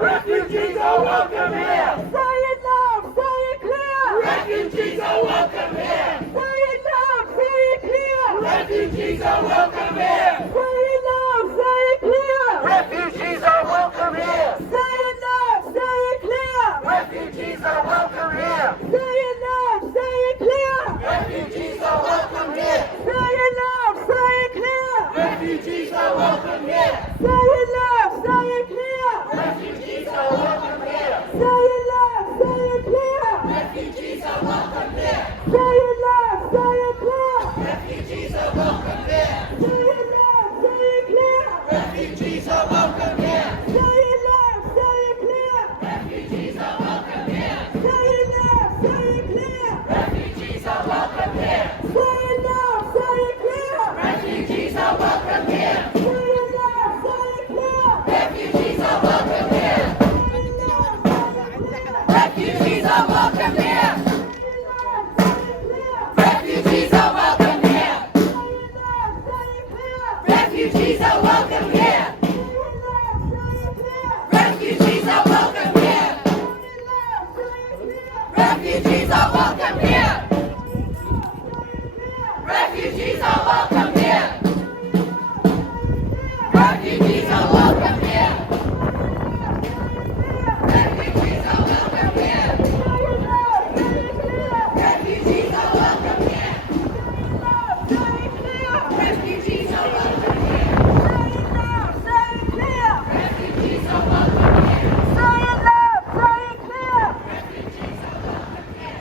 Refugees are welcome here! Say it loud, say it clear! Refugees are welcome here! Say it loud! are welcome here. Say it loud, say it clear. Refugees are welcome here. Say it loud, say it clear. Refugees are welcome here. Say it loud, say it clear. Refugees are welcome here. Say it loud, say it clear. Refugees are welcome here. Say it loud, say it clear. Refugees are welcome here. Say it loud, say it clear. Refugees are welcome here. Say it loud, say it clear. Refugees are welcome here. Say it loud, say it clear. Refugees are welcome here. Say it loud, say it clear. Refugees are welcome here. Say it loud, say it clear. Refugees are welcome here. Say it loud, say it clear. Refugees are welcome here. Say it loud, say it clear. Refugees are welcome here. Say it loud, say it clear. Refugees are welcome here. Refugees are welcome here. Refugees are welcome here. Refugees are welcome here. Refugees are welcome here. Refugees are welcome here. Refugees are welcome here. Refugees are welcome here. Refugees are welcome here. Refugees are welcome here. Refugees are welcome here.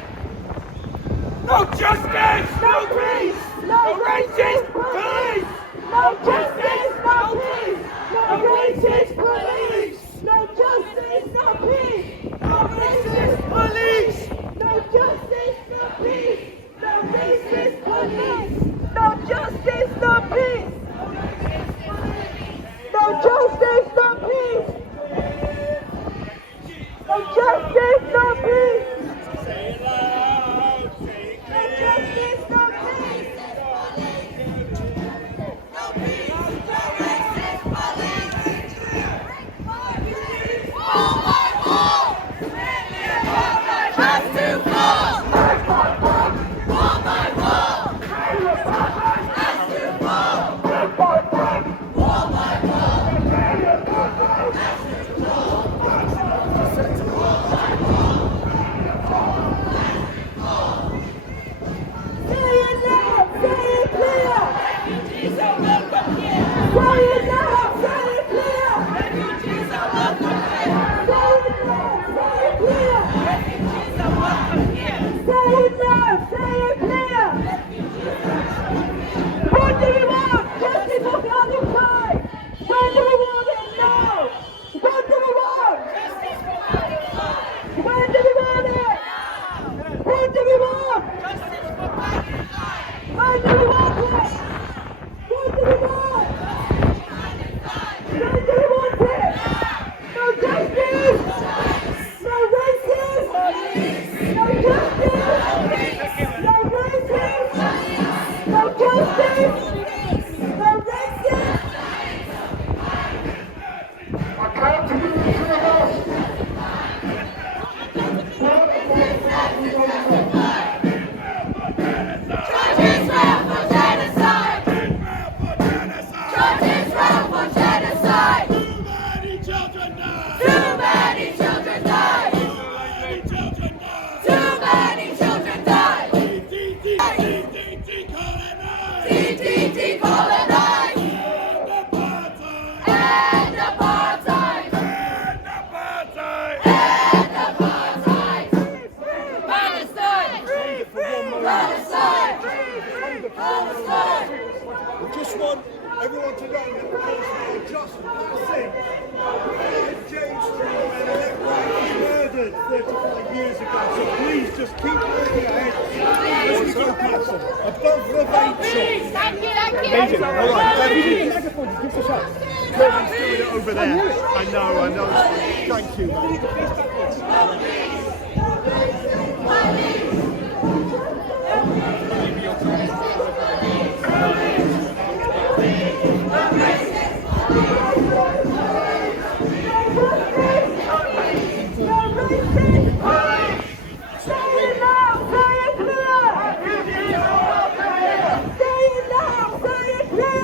No justice, no peace. No racist police. No justice, no peace. No racist police. No justice, no peace. No racist police. No justice, no peace. No racist police. No justice, no peace. No justice, no peace. No justice, no peace. Say it loud, say it No clear. justice, no peace. No peace, no racist police. Wall by wall. Has to fall. Wall by wall. Has to fall. Wall by wall. Say it loud, say it clear. Refugees are welcome here. Say it loud, say it clear. Refugees are welcome here. Say it loud, say it clear. Refugees are welcome here. Say it loud, say it clear. What do we want? Justice for Cardiff Bay. When do we want it now? What do we want? Justice for Cardiff Bay. When do we want it? What do we want? Justice for Cardiff Bay. When do we want it? What do we want? When do we want it? No justice! No racist! No justice! No racist! No justice! No racist! Accountability to the lost. Charge Israel for genocide! Charge Israel for genocide! Too many children died! Too many children died! Too many children died! Decolonize! End apartheid! End apartheid! Palestine! Palestine! Palestine! We just want everyone to know that because we are just think James Street and Elect White was murdered 35 years ago. So please just keep moving ahead as we go past them. Above the vape shop. Thank you, thank you! Amazing. All right, thank you. Kirby's doing it over there. I know. Thank you. Say it loud, say it clear.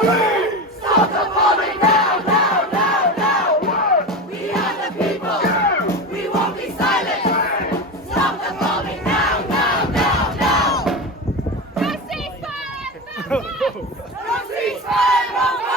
Please stop the bombing now, now, now, now. We are the people. We won't be silent. Stop the bombing now, now, now, now. No ceasefire! No ceasefire!